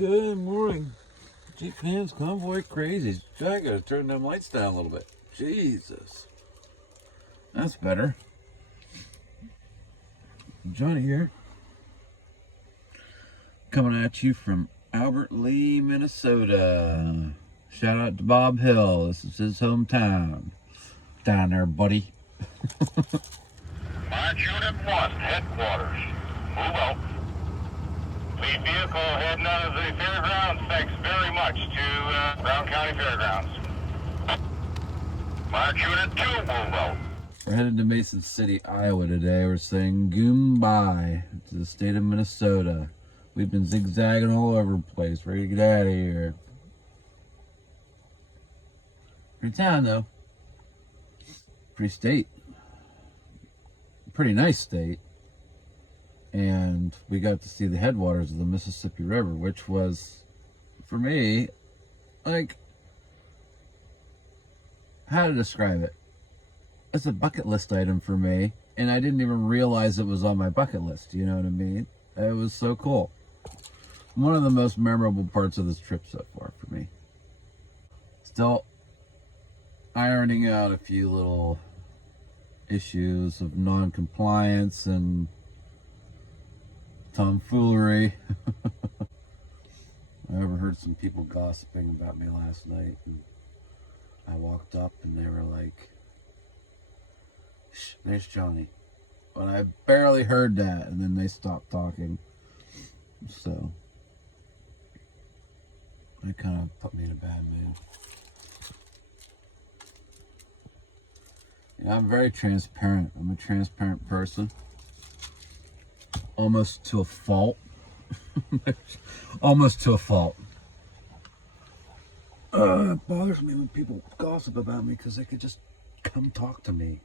Good morning. Jeep Pans Convoy crazy. I gotta turn them lights down a little bit. Jesus. That's better. Johnny here. Coming at you from Albert Lee, Minnesota. Shout out to Bob Hill. This is his hometown. Down there, buddy. March Unit 1, headquarters. Move out. Lead vehicle heading out of the fairgrounds. Thanks very much to Brown County Fairgrounds. March Unit 2, move out. We're headed to Mason City, Iowa today. We're saying goodbye to the state of Minnesota. We've been zigzagging all over the place. Ready to get out of here. Pretty town, though. Pretty state. Pretty nice state. And we got to see the headwaters of the Mississippi River, which was, for me, like, how to describe it? It's a bucket list item for me, and I didn't even realize it was on my bucket list, you know what I mean? It was so cool. One of the most memorable parts of this trip so far for me. Still ironing out a few little issues of non-compliance and tomfoolery. I overheard some people gossiping about me last night, and I walked up and they were like, "Shh, there's Johnny." But I barely heard that, and then they stopped talking. So it kind of put me in a bad mood. Yeah, I'm very transparent. I'm a transparent person. Almost to a fault. Almost to a fault. It bothers me when people gossip about me because they could just come talk to me.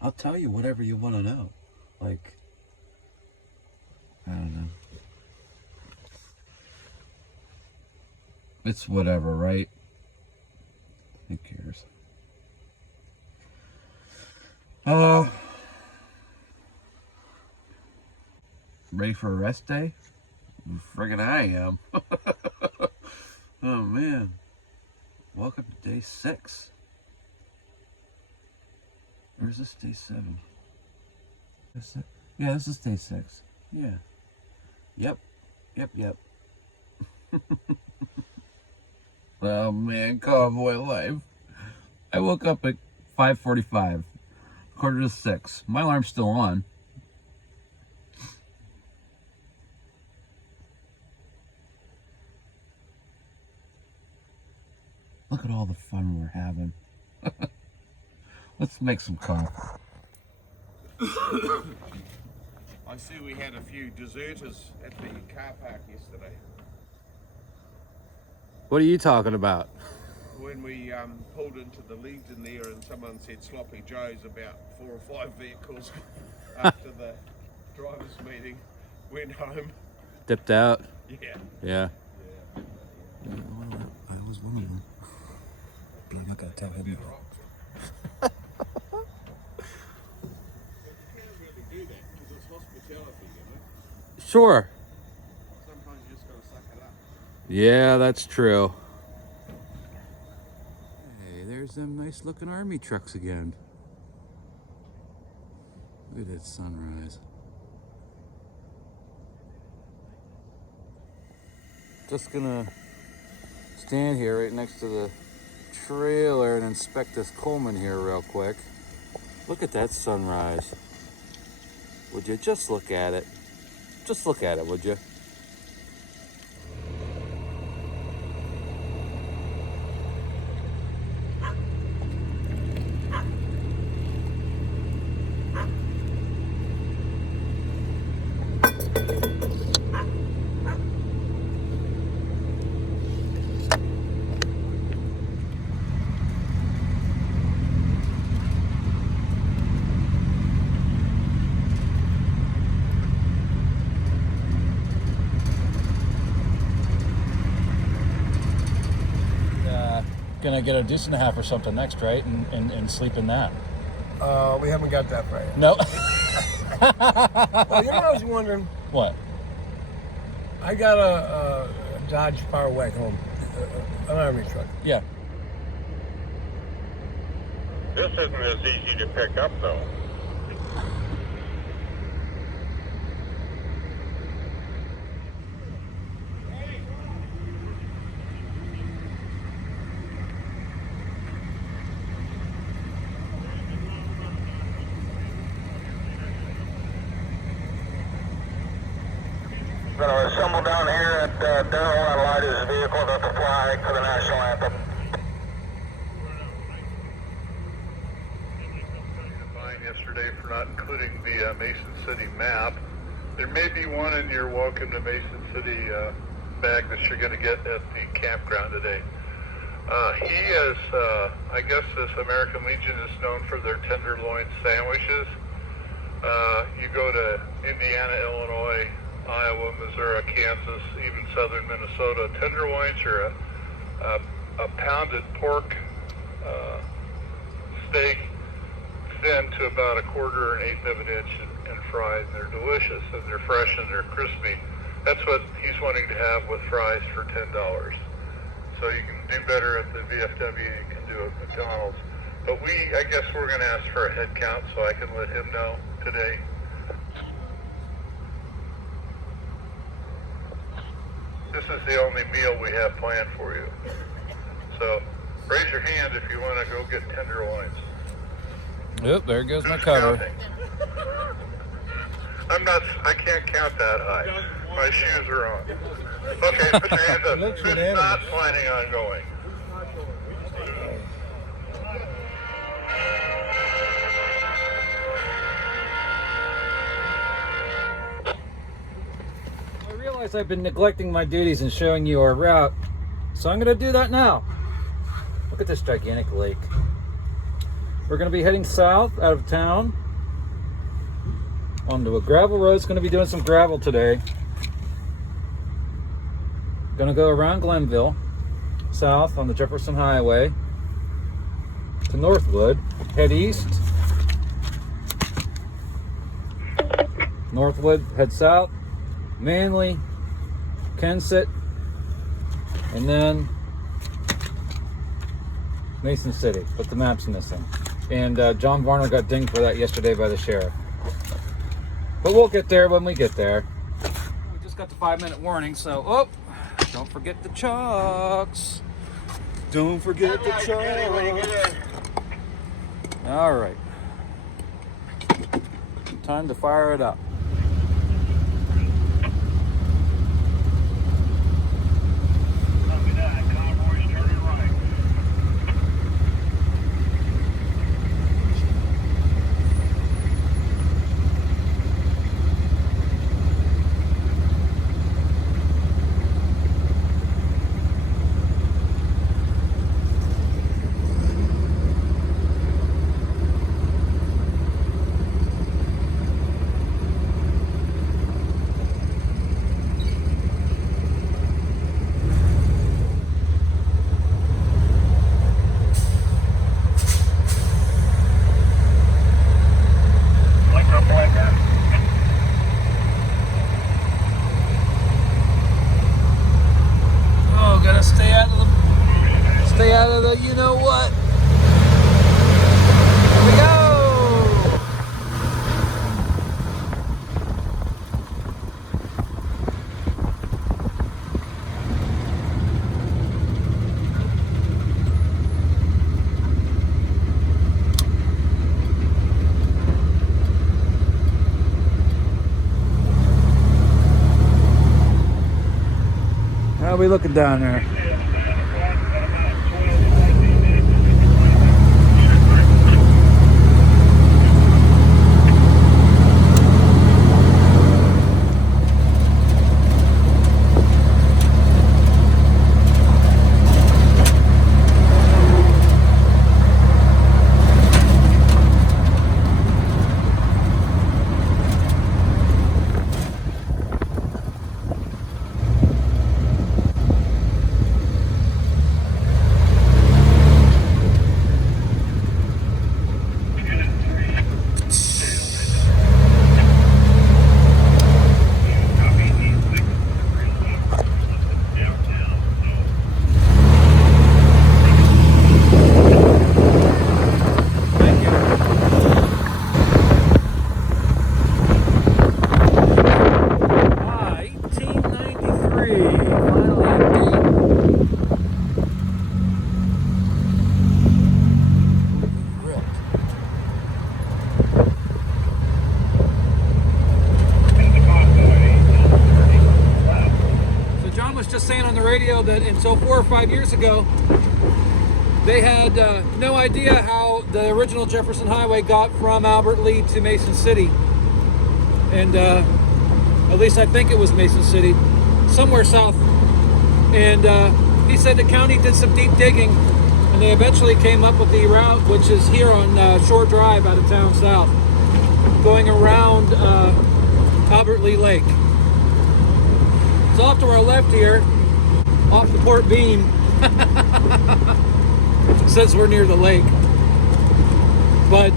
I'll tell you whatever you want to know. Like, I don't know. It's whatever, right? Who cares? Ready for a rest day? Friggin' I am. Oh man. Welcome to day 6. Or is this day 7? Yeah, this is day 6. Yeah. Yep. Oh man, Convoy life. I woke up at 5:45. 5:45. My alarm's still on. Look at all the fun we're having. Let's make some coffee. I see we had a few deserters at the car park yesterday. What are you talking about? When we pulled into the Legion there and someone said Sloppy Joe's about 4 or 5 vehicles after the drivers meeting, went home. Dipped out? Yeah. Well, I was one of them. But I'm not going to tell him. You can't really do that because it's hospitality, you know? Sure. Sometimes you just got to suck it up. Yeah, that's true. Hey, there's them nice looking army trucks again. Look at that sunrise. Just gonna stand here right next to the trailer and inspect this Coleman here real quick. Look at that sunrise. Would you just look at it? Just look at it, would you? Gonna get a deuce and a half or something next, right? And sleep in that. We haven't got that far yet. No. Well, you know what I was wondering? What? I got a Dodge Power Wagon home. An Army truck. Yeah. This isn't as easy to pick up, though. Going to assemble down here at Darrell and light his vehicle at the flag for the national anthem. Yesterday for not including the Mason City map. There may be one in your Welcome to Mason City bag that you're going to get at the campground today. He is, I guess this American Legion is known for their tenderloin sandwiches. You go to Indiana, Illinois, Iowa, Missouri, Kansas, even southern Minnesota. Tenderloins are a pounded pork steak thin to about a quarter or an eighth of an inch and fried, and they're delicious and they're fresh and they're crispy. That's what he's wanting to have with fries for $10. So you can do better at the VFW than you can do at McDonald's. But I guess we're going to ask for a head count so I can let him know today. This is the only meal we have planned for you. So raise your hand if you want to go get tenderloins. Oop, there goes my cover. I can't count that high. My shoes are on. Okay, put your hands up. Who's not planning on going? I realize I've been neglecting my duties and showing you our route, so I'm going to do that now. Look at this gigantic lake. We're going to be heading south out of town onto a gravel road. It's going to be doing some gravel today. Going to go around Glenville, south on the Jefferson Highway to Northwood, head east. Northwood, head south, Manly, Kensett, and then Mason City, but the map's missing. And John Varner got dinged for that yesterday by the sheriff. But we'll get there when we get there. We just got the 5-minute warning, so, don't forget the chalks. Don't forget the chalks. All right. Time to fire it up. Stay out of the you know what. Here we go. How are we looking down there? finally empty. Grilled. So John was just saying on the radio that until 4 or 5 years ago, they had no idea how the original Jefferson Highway got from Albert Lea to Mason City. And at least I think it was Mason City, somewhere south. And he said the county did some deep digging, and they eventually came up with the route, which is here on Shore Drive out of town south, going around Albert Lea Lake. So off to our left here, off the port beam, since we're near the lake. But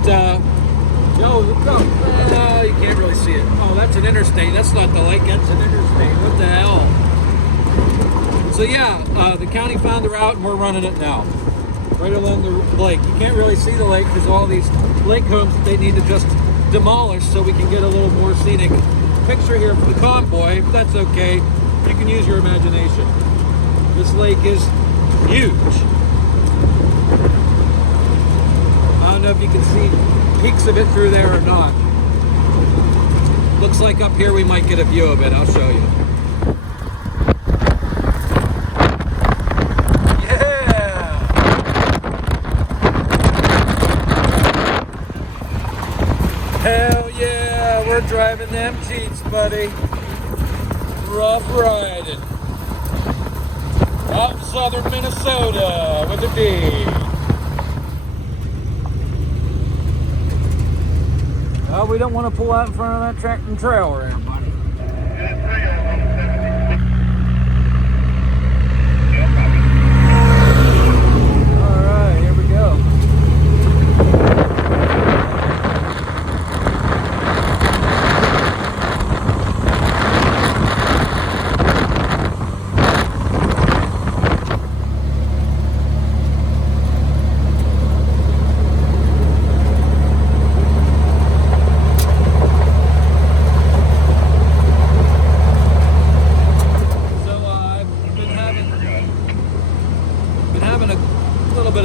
you can't really see it. Oh, that's an interstate. That's not the lake. That's an interstate. What the hell? So yeah, the county found the route and we're running it now, right along the lake. You can't really see the lake because all these lake homes that they need to just demolish so we can get a little more scenic picture here for the convoy. If that's okay, you can use your imagination. This lake is huge. I don't know if you can see peaks of it through there or not. Looks like up here we might get a view of it. I'll show you. Yeah! Hell yeah! We're driving them Jeeps, buddy. Rough riding. Out in southern Minnesota with a D. Well, we don't want to pull out in front of that tractor and trailer, everybody. All right, here we go.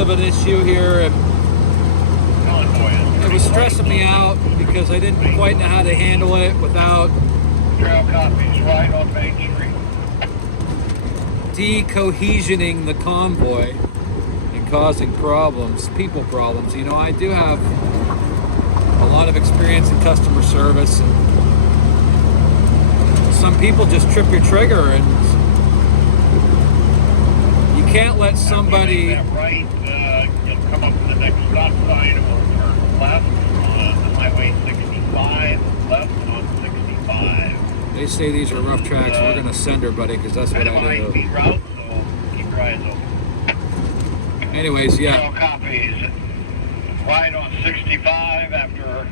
An issue here, and it was stressing me out because I didn't quite know how to handle it without Trail copies right on Main Street. decohesioning the convoy and causing problems, people problems. You know, I do have a lot of experience in customer service, and some people just trip your trigger, and you can't let somebody Right, you'll come up to the next stop sign and we'll turn left on Highway 65, left on 65. They say these are rough tracks. We're gonna send her, buddy, because that's what I do. Route, so keep your eyes open. Anyways, yeah. No copies. Right on 65 after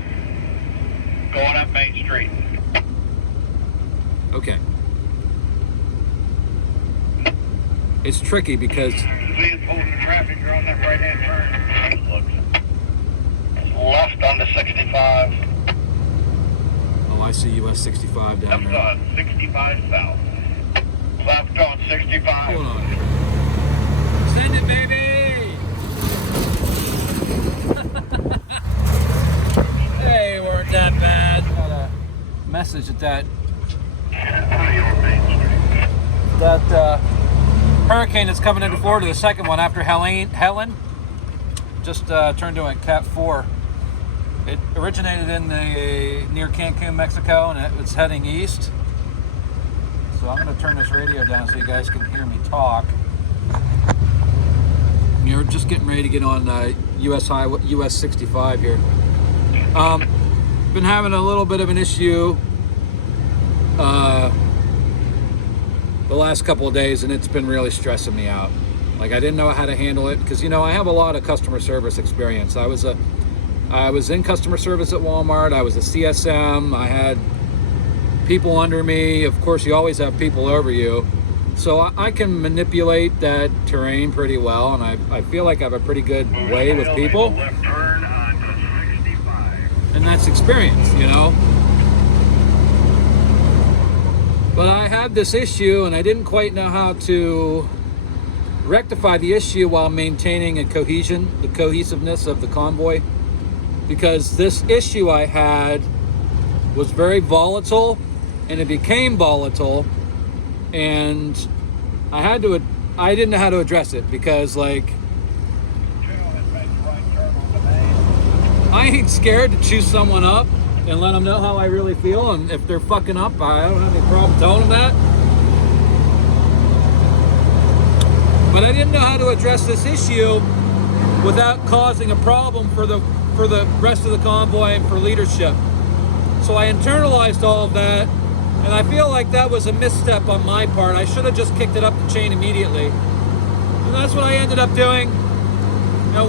going up Main Street. Okay. It's tricky because Please hold the traffic. You're on that right-hand turn. Looks left on the 65. oh, I see US 65 down Left there. on 65 south. Left on 65. Hold on. Send it, baby! Hey, weren't that bad. Got a message that hurricane that's coming into Florida, the second one after Helen, just turned to a Cat 4. It originated in near Cancun, Mexico, and it's heading east. So I'm going to turn this radio down so you guys can hear me talk. You're just getting ready to get on US 65 here. Been having a little bit of an issue the last couple of days, and it's been really stressing me out. Like, I didn't know how to handle it because, you know, I have a lot of customer service experience. I was in customer service at Walmart. I was a CSM. I had people under me. Of course, you always have people over you. So I can manipulate that terrain pretty well, and I feel like I have a pretty good way with people. Left turn on 65. And that's experience, you know. But I had this issue and I didn't quite know how to rectify the issue while maintaining a the cohesiveness of the convoy. Because this issue I had was very volatile and it became volatile, and I didn't know how to address it because, like, I ain't scared to choose someone up and let them know how I really feel, and if they're fucking up, I don't have any problem telling them that. But I didn't know how to address this issue without causing a problem for the rest of the convoy and for leadership. So I internalized all of that, and I feel like that was a misstep on my part. I should have just kicked it up the chain immediately. And that's what I ended up doing. You know,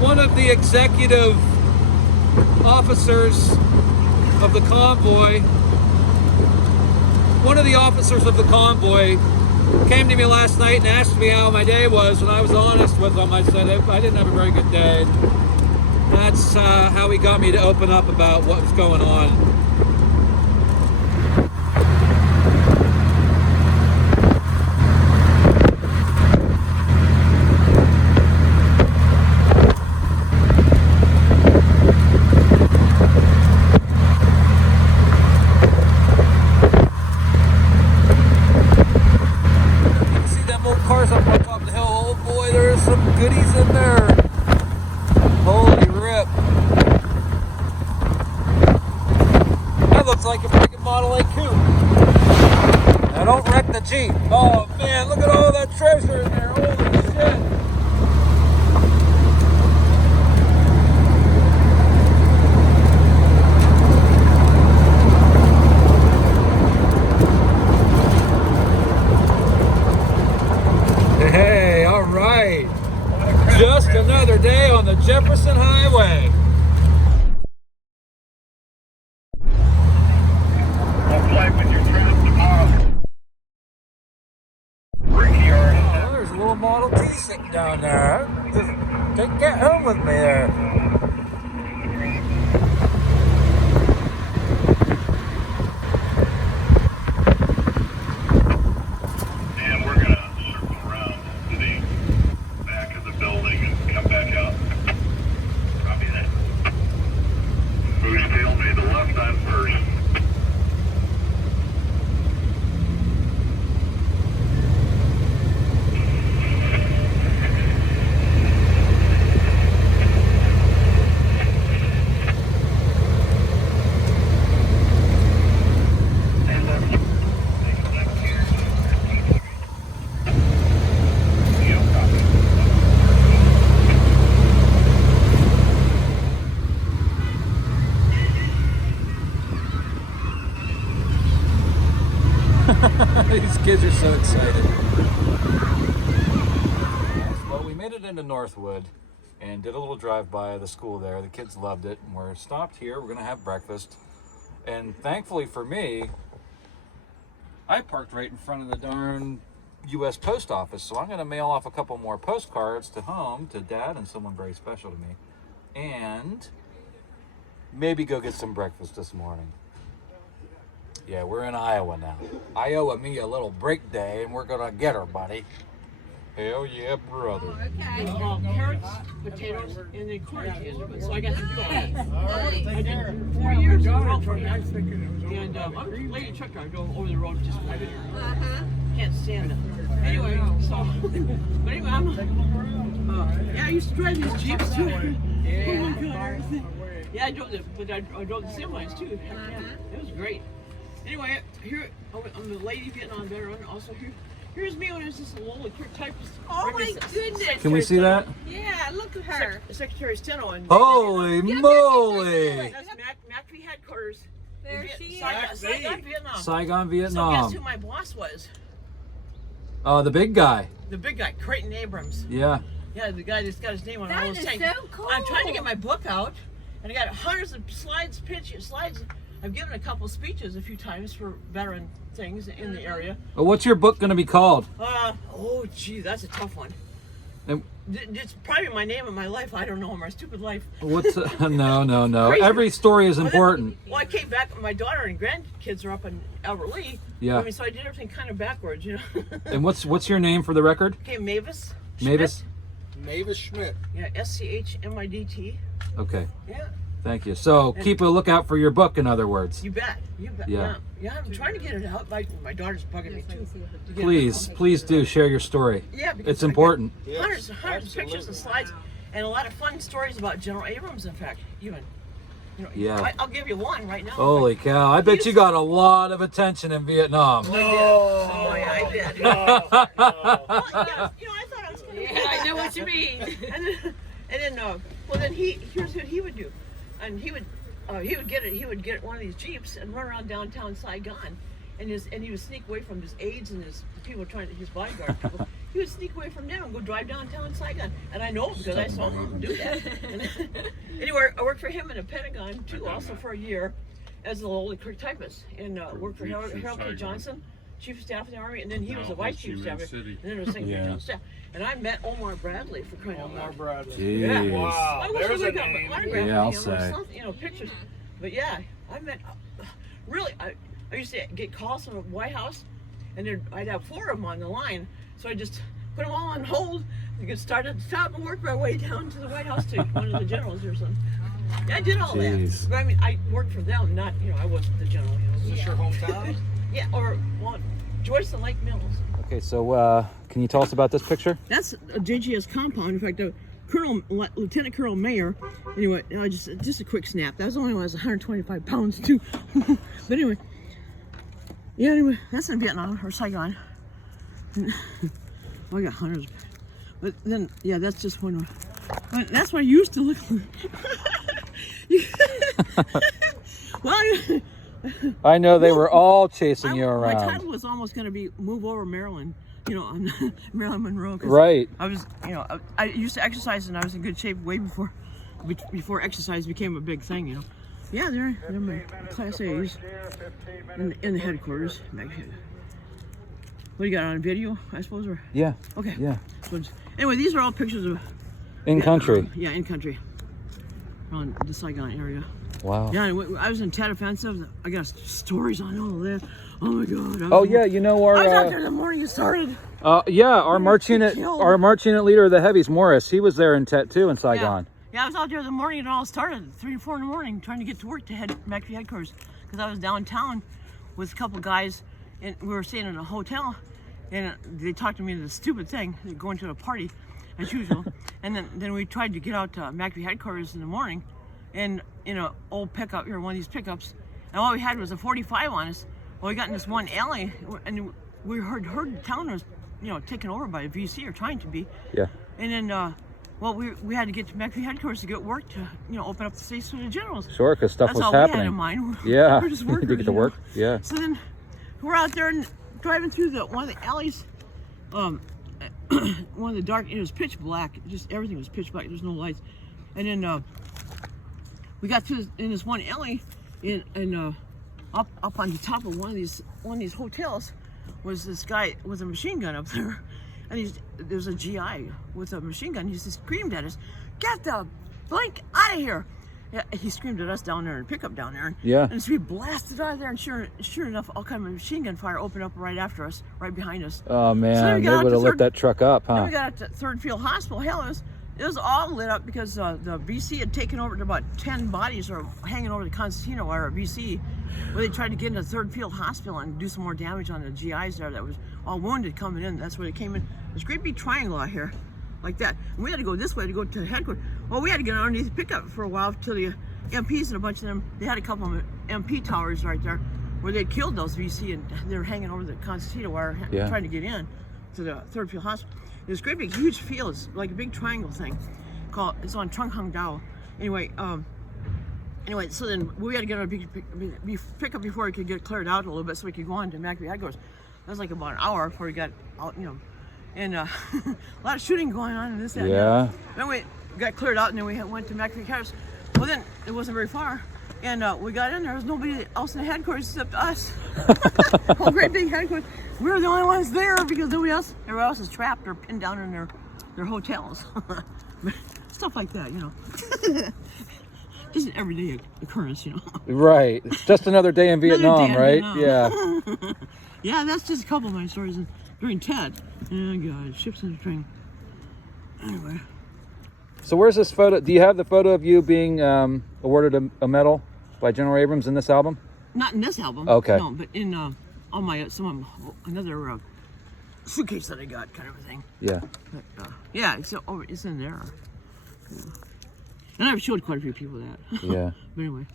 one of the executive officers of the convoy, came to me last night and asked me how my day was, and I was honest with him. I said I didn't have a very good day. That's how he got me to open up about what was going on. See them old cars up on top of the hill? Oh boy, there's some goodies in there. Holy rip. That looks like a freaking Model A coupe. Now don't wreck the Jeep. Oh man, look at all that treasure in there. Holy shit. Hey, all right. Just another day on the Jefferson Highway. I'll fly with your trip tomorrow. Oh, there's a little Model T sitting down there. Just get home with me there. And we're gonna circle around to the back of the building and come back out. Copy that. Moose tail made the left on first. These kids are so excited. Well, we made it into Northwood and did a little drive-by of the school there. The kids loved it, and we're stopped here. We're going to have breakfast. And thankfully for me, I parked right in front of the darn U.S. Post Office, so I'm going to mail off a couple more postcards to home, to Dad and someone very special to me, and maybe go get some breakfast this morning. Yeah, we're in Iowa now. I owe me a little break day, and we're gonna get her, buddy. Hell yeah, brother. Carrots, potatoes, and then corn cans. So I got to do all that. I did 4 years in row for that. And I'm a lady truck driver. I go over the road just 5 minutes. Can't stand it. Anyway, so, but anyway, yeah, I used to drive these Jeeps too. Oh my God. Yeah, I drove the semis too. It was great. Anyway, here I'm a lady Vietnam veteran. Also here's me when I was just a little typist. Oh my goodness! Can we see that? Yeah, look at her. Secretary Steno and Holy moly! that's MACV headquarters. There she is. Saigon, Vietnam. Saigon, So Vietnam. guess who my boss was? Oh, the big guy. The big guy, Creighton Abrams. Yeah. Yeah, the guy that's got his name on all That those is things. so cool. I'm trying to get my book out, and I got hundreds of slides. I've given a couple speeches a few times for veteran things in the area. Well, what's your book gonna be called? Oh, gee, that's a tough one. And It's probably my name in my life. I don't know, my stupid life. what's no. Crazy. Every story is Well, then- important. Well, I came back. My daughter and grandkids are up in Albert Lee. Yeah. I mean, so I did everything kind of backwards, you know. And what's your name for the record? Okay, Mavis. Mavis? Schmidt. Mavis Schmidt. Yeah, SCHMIDT. Okay. Yeah, Thank you. So keep a lookout for your book, in other words. you bet. You bet. Yeah. Yeah, I'm trying to get it out. My daughter's bugging me too. to get it Please, out. please do share your story. Yeah, because It's I got important. Hundreds of pictures and slides, and a lot of fun stories about General Abrams. In fact, even. You know, Yeah. I'll give you one right now. Holy cow. I bet you got a lot of attention in Vietnam. Oh, yeah, I did. Well, yeah, you know, I thought I was gonna. Yeah, I know what you mean. And then, well, then here's what he would do, and he would get one of these jeeps and run around downtown Saigon, and he would sneak away from his aides and his people his bodyguard people. He would sneak away from them and go drive downtown Saigon, and I know because I saw him do that. Anyway, I worked for him in the Pentagon too, also for a year, as a lowly clerk typist, and worked for Harold K. Johnson, Chief of Staff of the Army, and then he was the Vice Chief of Staff, and then was Secretary General of Staff. And I met Omar Bradley for crying out loud. Bradley. Yeah. Jeez. Wow, I wish there's I a got an name. autograph Yeah, I'll with him or say. something, you know, pictures. But yeah, I met, really, I used to get calls from the White House, and I'd have 4 of them on the line, so I just put them all on hold, and get started at the top and work my way down to the White House to one of the generals or something. Yeah, I did all Jeez. that. But I mean, I worked for them, not, you know, I wasn't the general. You know. Is this your hometown? Yeah, or, well, Joyce and Lake Mills. Okay, so can you tell us about this picture? That's a JGS compound. In fact, Lieutenant Colonel Mayer. Anyway, just a quick snap. That was only when I was 125 pounds too. But anyway, yeah. Anyway, that's in Vietnam or Saigon. Well, I got hundreds. But then, yeah, that's just one. That's what I used to look like. Well, I know they were all chasing you my around. title was almost going to be "Move Over Maryland." You know, on Marilyn Monroe. 'Cause Right. I was, you know, I used to exercise and I was in good shape way before exercise became a big thing, you know. Yeah, they're my Class A's in the headquarters. What do you got on video, I suppose? Or Yeah. okay. Yeah. So anyway, these are all pictures of In country. Yeah, in country, around the Saigon area. Wow. Yeah, I was in Tet Offensive. I got stories on all of that. Oh my God. Oh yeah, you know I was out there our the morning it started. our march unit leader of the heavies, Morris, he was there in Tet too in Saigon. Yeah, I was out there the morning it all started, 3 or 4 in the morning, trying to get to work to head back to headquarters. Because I was downtown with a couple guys, and we were staying in a hotel, and they talked to me into the stupid thing, going to a party, as usual. And then we tried to get out to McAfee headquarters in the morning, and in an old pickup, or one of these pickups, and all we had was a 45 on us. Well, we got in this one alley, and we heard the town was, you know, taken over by a VC, or trying to be. Yeah. And then, well, we had to get to McAfee headquarters to get work to, you know, open up the space for the generals. Sure, because stuff That's was all we had happening. in mind. Yeah. We're just to workers, get to you know. work. Yeah. So then we're out there and driving through one of the alleys. One of the dark, it was pitch black. Just everything was pitch black. There's no lights. And then we got to in this one alley, and up on the top of one of these hotels was this guy with a machine gun up there, and there's a GI with a machine gun. He just screamed at us, "Get the blank out of here!" Yeah, he screamed at us down there and pickup down there. Yeah. And so we blasted out of there, and sure enough, all kind of machine gun fire opened up right after us, right behind us. Oh man, we they got out would to have lit third- that truck up, Then huh? we got up to Third Field Hospital. Hell, it was all lit up because the VC had taken over to about 10 bodies are hanging over the Constantino wire at VC, where they tried to get into Third Field Hospital and do some more damage on the GIs there that was all wounded coming in. That's where they came in. There's a great big triangle out here, like that. And we had to go this way to go to headquarters. Well, we had to get underneath the pickup for a while till the MPs and a bunch of them, they had a couple of MP towers right there where they'd killed those VC, and they were hanging over the Constantino wire trying to get in to the Third Field Hospital. There's great big huge fields, like a big triangle thing. It's on Trung Hung Dao. Anyway, so then we had to get on a big pickup before we could get cleared out a little bit so we could go on to McAfee headquarters. That was like about an hour before we got out, you know. And a lot of shooting going on in this area. Yeah. Then we got cleared out, and then we went to McAfee headquarters. Well, then it wasn't very far. And we got in there was nobody else in the headquarters except us. Whole great big headquarters. We were the only ones there because everybody else is trapped or pinned down in their their hotels. Stuff like that, you know. Just an everyday occurrence, you know. Right. Just another day in Vietnam, day in right? Vietnam. Yeah. Yeah, that's just a couple of my stories. And during TED, oh God, ships in the train. Anyway, So where's this photo? Do you have the photo of you being awarded a medal by General Abrams in this album? not in this album. Okay. No, but in on my another suitcase that I got, kind of a thing. Yeah. But, yeah, it's in there. Yeah. And I've showed quite a few people that. Yeah. But anyway,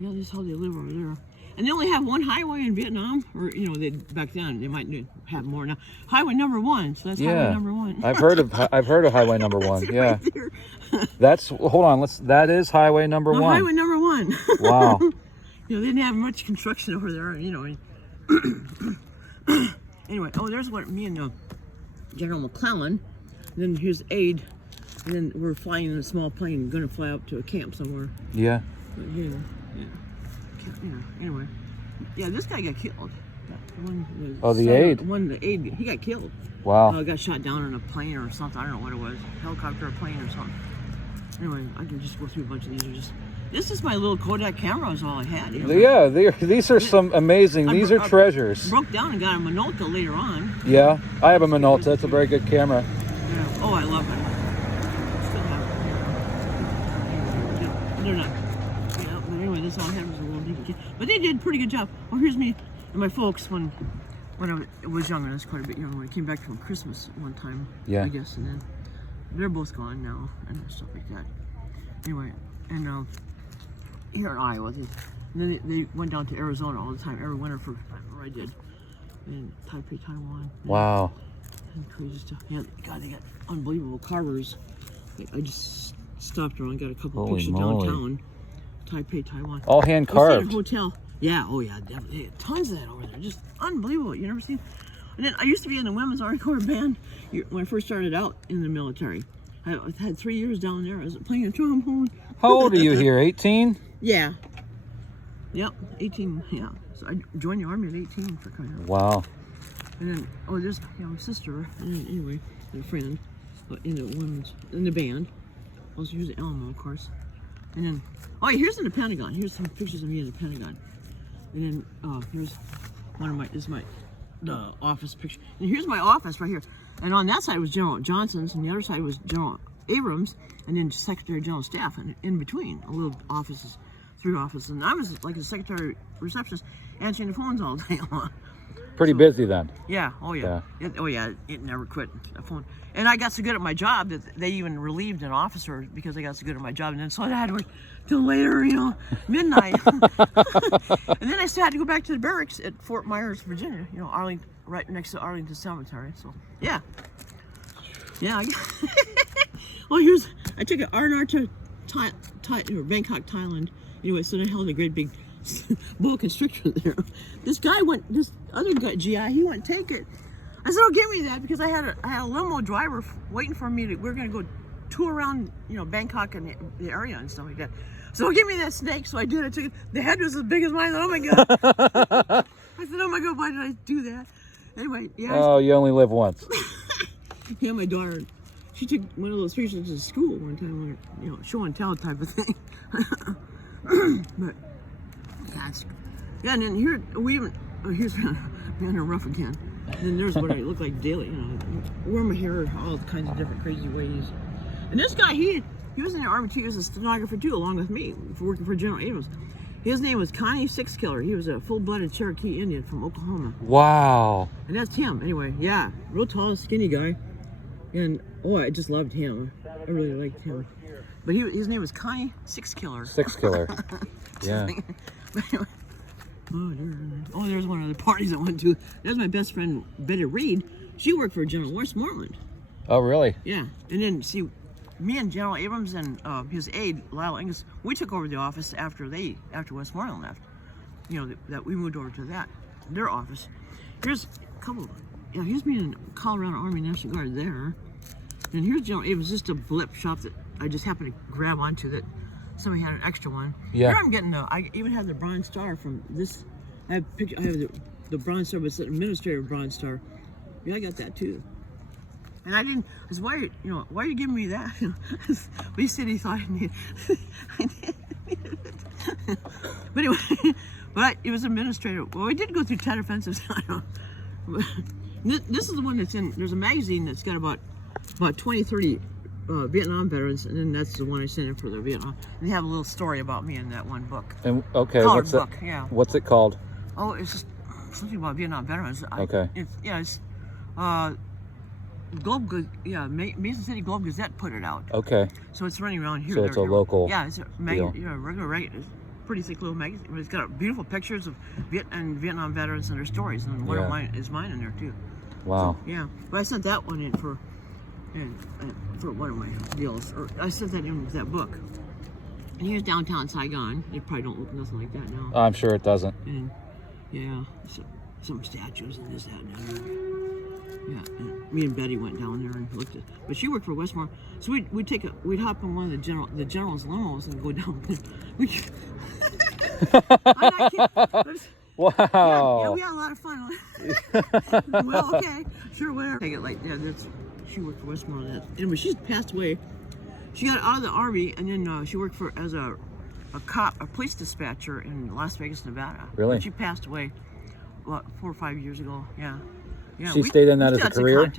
yeah, this is how they live over there. And they only have one highway in Vietnam, or you know, they back then they might have more now. Highway number 1, so that's highway number 1. I've heard of Highway number 1. Yeah. Right there. That's hold on. That is Highway number 1. Highway number 1. Wow. You know, they didn't have much construction over there, you know. Anyway, there's what me and General McClellan. Then here's aide, and then we're flying in a small plane, going to fly up to a camp somewhere. Yeah. But, yeah. Anyway, yeah, this guy got killed. The aide. The aide, he got killed. Wow. Got shot down in a plane or something. I don't know what it was, helicopter or plane or something. Anyway, I can just go through a bunch of these. This is my little Kodak camera. Is all I had. You know? Yeah, these are some amazing. These are treasures. Broke down and got a Minolta later on. Yeah, I have a Minolta. It's a very good camera. Yeah. Oh, I love it. Still have it. Yeah, they're not. Yeah, but anyway, this all I had was a little dinky. But they did a pretty good job. Oh, here's me and my folks when I was younger. I was quite a bit younger. When I came back from Christmas one time. Yeah. I guess, and then they're both gone now and stuff like that. Anyway, and here in Iowa, and then they went down to Arizona all the time, every winter for where I did, in Taipei, Taiwan. Wow. And crazy stuff. Yeah, God, they got unbelievable carvers. I just stopped around, got a couple Holy pictures moly. downtown, Taipei, Taiwan. All hand I stayed at a carved. hotel. Yeah, oh yeah, definitely. Tons of that over there. Just unbelievable. You never seen. And then I used to be in the Women's Army Corps band when I first started out in the military. I had 3 years down there. I was playing a trombone. How old are you here? 18? Yeah. Yep, 18, yeah. So I joined the Army at 18 for kind of. Wow. And then, there's my sister, and then anyway, a friend in the band. Also, here's the Alamo, of course. And then, here's in the Pentagon. Here's some pictures of me in the Pentagon. And then, here's the office picture. And here's my office right here. And on that side was General Johnson's, and the other side was General Abrams, and then Secretary General Staff, and in between, a little offices, 3 offices. And I was like a secretary receptionist, answering the phones all day long. Pretty busy then. Yeah, it never quit, the phone. And I got so good at my job that they even relieved an officer because I got so good at my job. And then so I had to work till later, midnight. And then I still had to go back to the barracks at Fort Myers, Virginia, Arlington, right next to Arlington Cemetery. So, yeah. Yeah. I took an R&R to Bangkok, Thailand. Anyway, so I held a great big boa constrictor there. This other guy, GI, he wouldn't take it. I said, give me that, because I had a limo driver waiting for me. We were going to go tour around, Bangkok and the area and stuff like that. So give me that snake. So I did. I took it. The head was as big as mine. Oh my God. I said, oh my God, why did I do that? Anyway, yeah. Oh, you only live once. Yeah, my daughter, she took one of those pictures to school one time, show and tell type of thing. But yeah, and then here here's being rough again. And then there's what I look like daily. I wear my hair all kinds of different crazy ways. And this guy, he was in the Army too. He was a stenographer too, along with me, for working for General Abrams. His name was Connie Sixkiller. He was a full-blooded Cherokee Indian from Oklahoma. Wow. And that's him. Anyway, yeah, real tall, skinny guy. And I just loved him. I really liked him. But his name was Connie Sixkiller. Sixkiller. Yeah. There's one of the parties I went to. There's my best friend, Betty Reed. She worked for General Westmoreland. Oh, really? Yeah. And then, see, me and General Abrams and his aide, Lyle Angus, we took over the office after Westmoreland left. That we moved over to their office. Here's a couple. Here's me in Colorado Army National Guard there. And here's General Abrams, just a blip shop that I just happened to grab onto that somebody had an extra one. Yeah. Here I'm getting I even have the Bronze Star from this. I have the Bronze Star, but it's an administrative Bronze Star. Yeah, I got that too. And I didn't. I said, why are you giving me that? But he said he thought I needed it. But anyway, it was administrative. Well, we did go through 10 offensives. I don't know. This is the one that's in. There's a magazine that's got about 20, 30 Vietnam veterans, and then that's the one I sent in for the Vietnam. And they have a little story about me in that one book. And okay, Colored book, yeah. What's it called? Oh, it's just something about Vietnam veterans. Okay. It's Mason City Globe Gazette put it out. Okay. So it's running around here. So it's a local. Yeah, it's a regular. It's a pretty thick little magazine. It's got beautiful pictures of Vietnam veterans and their stories, and one of mine is mine in there too. Wow. So, yeah, but I sent that one in for one of my deals, or I sent that in with that book. And here's downtown Saigon. It probably don't look nothing like that now. I'm sure it doesn't. And yeah, some statues and this, that, and that. Yeah, and me and Betty went down there and looked at. But she worked for Westmore, so we'd hop in one of the general's limos and go down. I'm not kidding. Wow. Yeah, we had a lot of fun. Well, okay, sure, whatever. Take it like she worked for Westmore. Anyway, she's passed away. She got out of the army, and then she worked as a police dispatcher in Las Vegas, Nevada. Really? And she passed away, 4 or 5 years ago. Yeah. Yeah. She stayed in that as a career?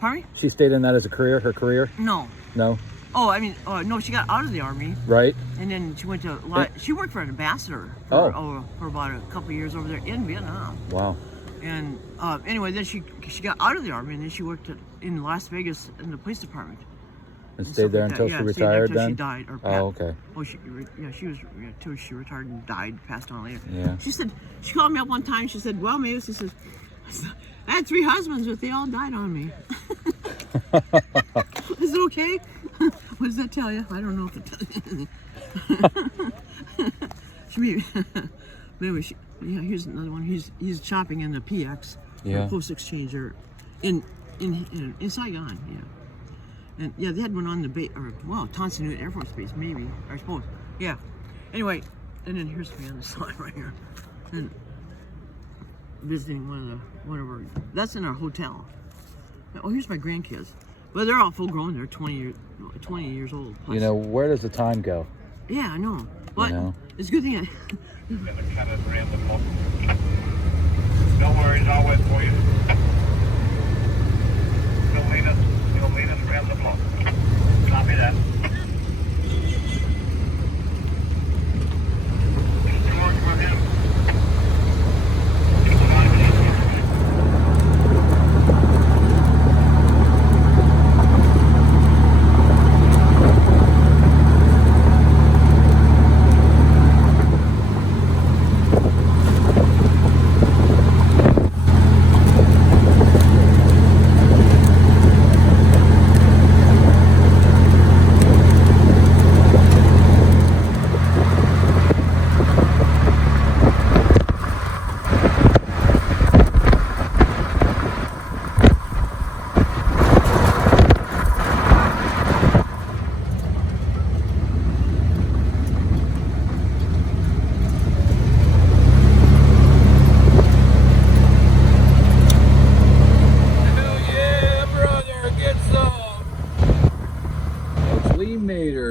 Pardon me? She stayed in that as a career, her career? No. No? Oh, I mean, no, she got out of the army. Right. And then she went to, she worked for an ambassador for about a couple of years over there in Vietnam. Wow. And anyway, then she got out of the army, and then she worked in Las Vegas in the police department. And stayed there until she retired then? She died. Okay. Oh, she was until she retired and died, passed on later. Yeah. She called me up one time. She said, well, Mavis, she says, I had 3 husbands, but they all died on me. Is it okay? What does that tell you? I don't know if it tells you. Anyway, here's another one. He's shopping in the PX, Post Exchanger, in Saigon. Yeah, and yeah, they had one on the Tan Son Nhut Air Force Base, maybe, I suppose. Yeah. Anyway, and then here's me on the side right here, and visiting one of our. That's in our hotel. Oh, here's my grandkids. Well, they're all full grown. They're 20 years old. Plus. You know, where does the time go? Yeah, I know. But it's a good thing. No worries, I'll wait for you. You'll lead us around the block. Copy that. George with him.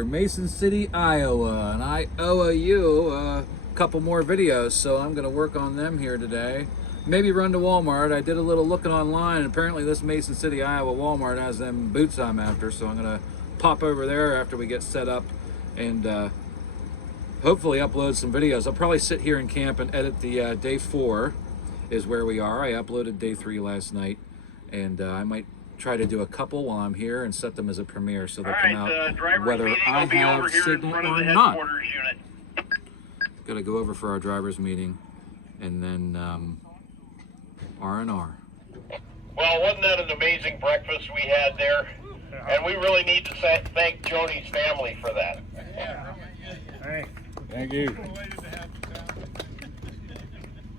Mason City, Iowa, and I owe you a couple more videos, so I'm going to work on them here today. Maybe run to Walmart. I did a little looking online, and apparently this Mason City, Iowa Walmart has them boots I'm after, so I'm going to pop over there after we get set up and hopefully upload some videos. I'll probably sit here in camp and edit the day 4 is where we are. I uploaded day 3 last night, and I might try to do a couple while I'm here and set them as a premiere so they'll come out whether I have signal or not. Gotta go over for our driver's meeting and then R&R. Well, wasn't that an amazing breakfast we had there? And we really need to thank Jody's family for that. Thank you.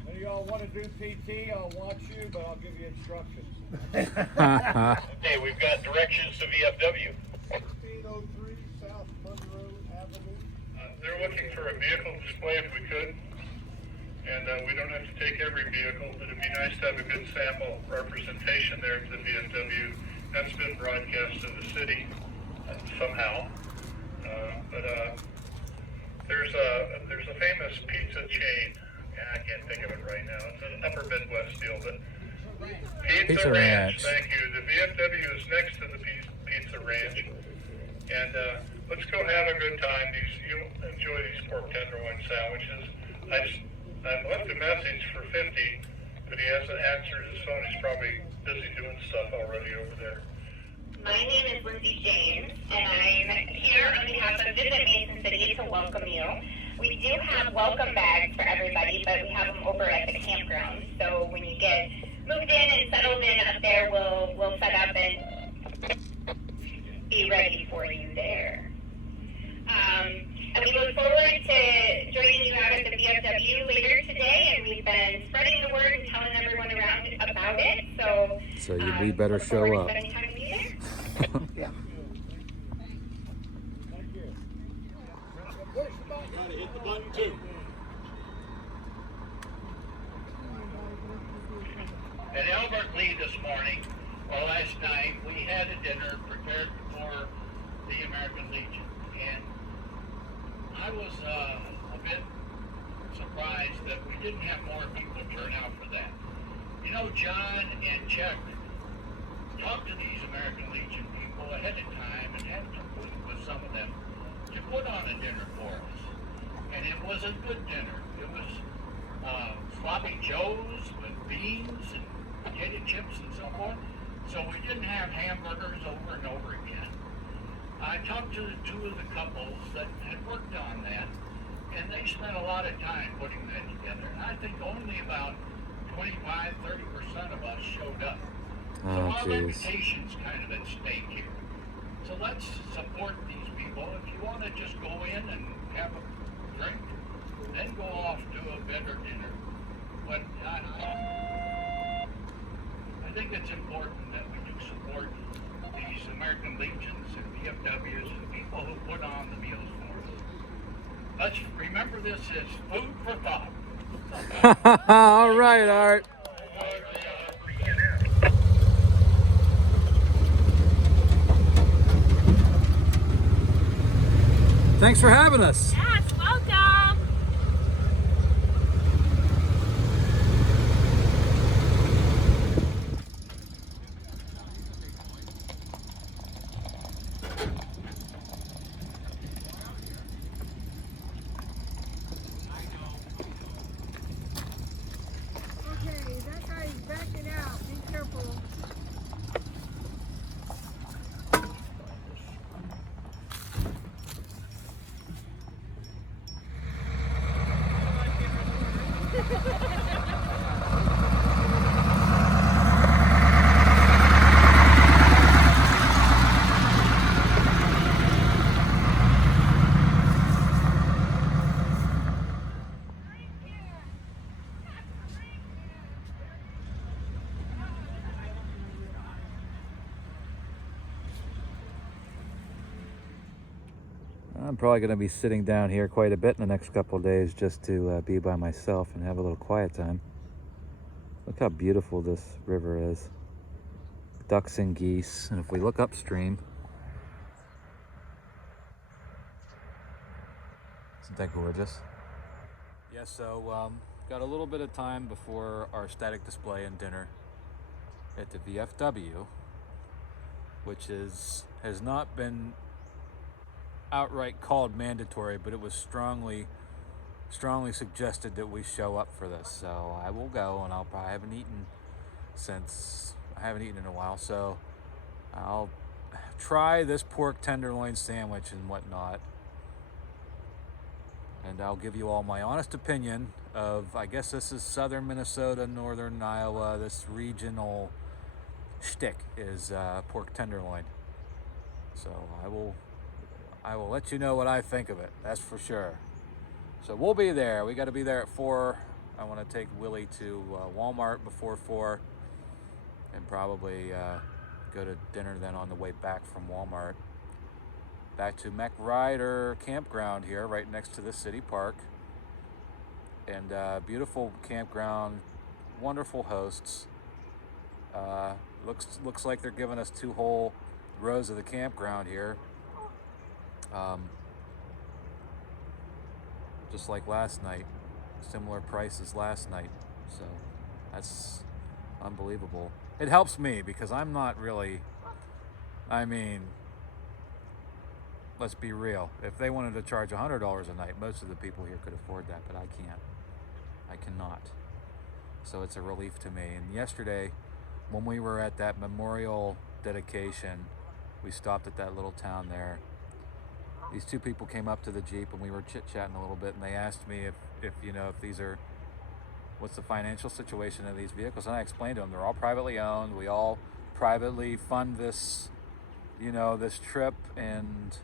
If y'all want to do PT, I'll watch you, but I'll give you instructions. Okay, we've got directions to VFW. 1503 South Monroe Avenue. They're looking for a vehicle display if we could. And we don't have to take every vehicle, but it'd be nice to have a good sample representation there for the VFW That's been broadcast in the city somehow. But there's a famous pizza chain. Yeah, I can't think of it right now. It's an Upper Midwest deal, but Pizza Ranch. Thank you. The VFW is next to the Pizza Ranch, and let's go have a good time. You'll enjoy these pork tenderloin sandwiches. I've left a message for 50, but he hasn't answered his phone. He's probably busy doing stuff already over there. My name is Lindsay James, and I'm here on behalf of Visit Mason City to welcome you. We do have welcome bags for everybody, but we have them over at the campground. So when you get moved in and settled in up there, we'll set up and be ready for you there. And we look forward to joining you out at the VFW later today, and we've been spreading the word and telling everyone around about it. So we better look show forward up. to spending time with you there. Yeah. At Albert Lee this morning, or last night, we had a dinner prepared for the American Legion, and I was a bit surprised that we didn't have more people turn out for that. You know, John and Chuck talked to these American Legion people ahead of time and had to meet with some of them to put on a dinner for us. And it was a good dinner. It was sloppy joes with beans and potato chips and so forth. So we didn't have hamburgers over and over again. I talked to two of the couples that had worked on that, and they spent a lot of time putting that together. And I think only about 25-30% of us showed up. So our reputation's kind of at stake here. So let's support these people. If you want to just go in and have a drink, then go off to a better dinner. But I think it's important that we do support these American Legions and VFWs and people who put on the meals for us. Let's remember this as food for thought. All right, Art. Thanks for having us. Yes, welcome. Okay, that guy's backing out. Be careful. I'm probably going to be sitting down here quite a bit in the next couple of days just to be by myself and have a little quiet time. Look how beautiful this river is. Ducks and geese, and if we look upstream, isn't that gorgeous? Yeah, so got a little bit of time before our static display and dinner at the VFW, which has not been outright called mandatory, but it was strongly suggested that we show up for this. So I will go, and I haven't eaten in a while, so I'll try this pork tenderloin sandwich and whatnot, and I'll give you all my honest opinion of, I guess this is southern Minnesota, northern Iowa, this regional shtick is pork tenderloin. So I will let you know what I think of it, that's for sure. So we'll be there. We got to be there at 4. I want to take Willie to Walmart before 4, and probably go to dinner then on the way back from Walmart. Back to McRider Campground here, right next to the city park. And beautiful campground, wonderful hosts. Looks like they're giving us 2 whole rows of the campground here. Just like last night, similar prices last night. So that's unbelievable. It helps me because I'm not really, I mean, let's be real. If they wanted to charge $100 a night, most of the people here could afford that, but I can't. I cannot. So it's a relief to me. And yesterday, when we were at that memorial dedication, we stopped at that little town there. These 2 people came up to the Jeep and we were chit-chatting a little bit, and they asked me if you know, if these are, what's the financial situation of these vehicles? And I explained to them, they're all privately owned. We all privately fund this, you know, this trip. And,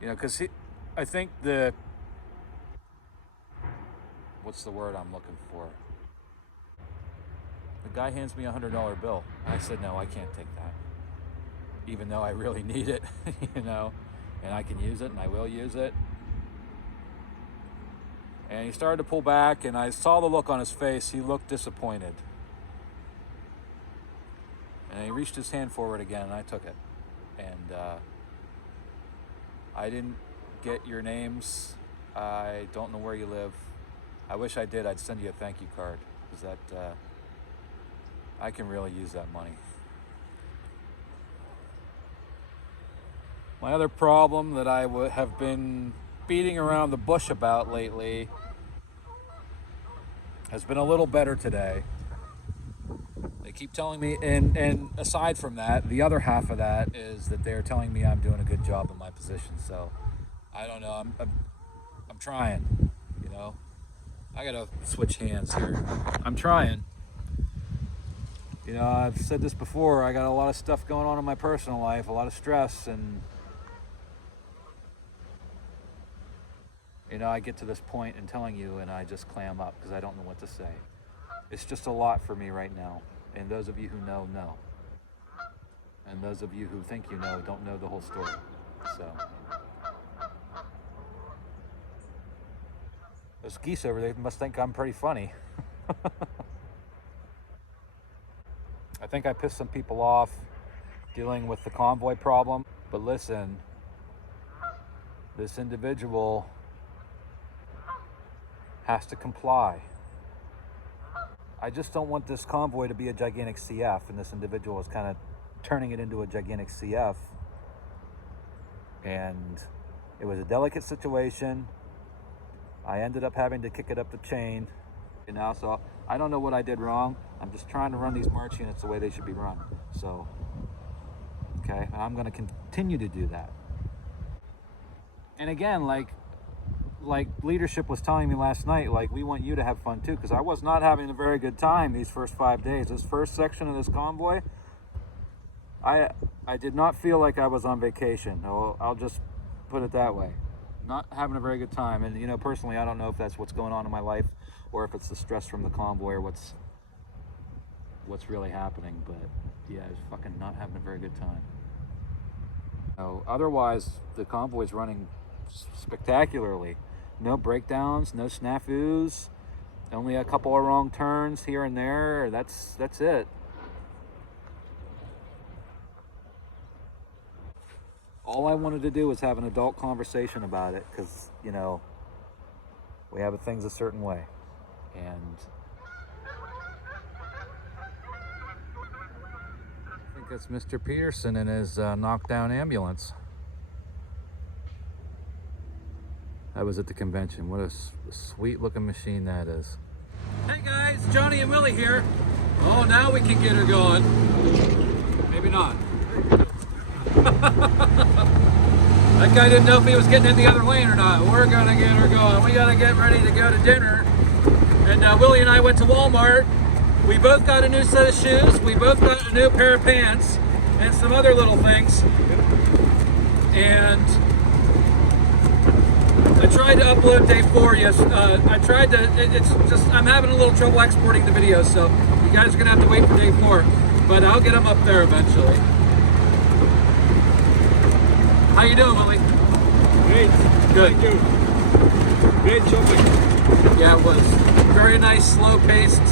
you know, because I think what's the word I'm looking for? The guy hands me a $100 bill. I said, no, I can't take that. Even though I really need it, you know, and I can use it and I will use it. And he started to pull back, and I saw the look on his face. He looked disappointed. And he reached his hand forward again, and I took it. And I didn't get your names. I don't know where you live. I wish I did. I'd send you a thank you card, because that I can really use that money. My other problem that I have been beating around the bush about lately has been a little better today. They keep telling me, and aside from that, the other half of that is that they're telling me I'm doing a good job in my position. So I don't know. I'm trying. You know, I gotta switch hands here. I'm trying. You know, I've said this before. I got a lot of stuff going on in my personal life, a lot of stress, and you know, I get to this point in telling you and I just clam up because I don't know what to say. It's just a lot for me right now. And those of you who know, know. And those of you who think you know, don't know the whole story. So. Those geese over there must think I'm pretty funny. I think I pissed some people off dealing with the convoy problem. But listen, this individual has to comply. I just don't want this convoy to be a gigantic CF, and this individual is kind of turning it into a gigantic CF. And it was a delicate situation. I ended up having to kick it up the chain. You know, so I don't know what I did wrong. I'm just trying to run these march units the way they should be run. So, okay, and I'm going to continue to do that. And again, like leadership was telling me last night, like, we want you to have fun too, because I was not having a very good time these first 5 days. This first section of this convoy, I did not feel like I was on vacation. I'll just put it that way. Not having a very good time. And you know, personally, I don't know if that's what's going on in my life or if it's the stress from the convoy or what's really happening. But yeah, I was fucking not having a very good time. So otherwise, the convoy's running spectacularly. No breakdowns, no snafus, only a couple of wrong turns here and there. That's it. All I wanted to do was have an adult conversation about it, because, you know, we have things a certain way. And I think that's Mr. Peterson in his knockdown ambulance. I was at the convention. What a sweet looking machine that is. Hey guys, Johnny and Willie here. Oh, now we can get her going. Maybe not. That guy didn't know if he was getting in the other lane or not. We're gonna get her going. We gotta get ready to go to dinner. And Willie and I went to Walmart. We both got a new set of shoes. We both got a new pair of pants and some other little things. And I tried to upload day 4. Yes, I tried to. It's just I'm having a little trouble exporting the videos, so you guys are gonna have to wait for day 4. But I'll get them up there eventually. How you doing, Willie? Great. Good. Thank you. Great shopping. Yeah, it was very nice, slow-paced,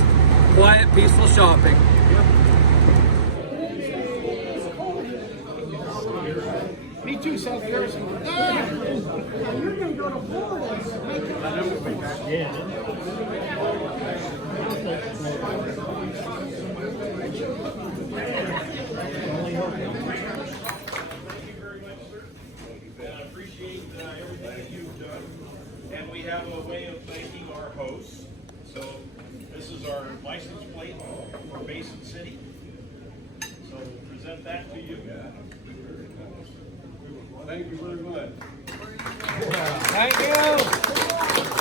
quiet peaceful shopping. Me too, South Jersey. You're gonna go to Florida. I appreciate everything that you've done. And we have a way of thanking our hosts. So this is our license plate for Mason City. So present that to you. Thank you very much. Thank you.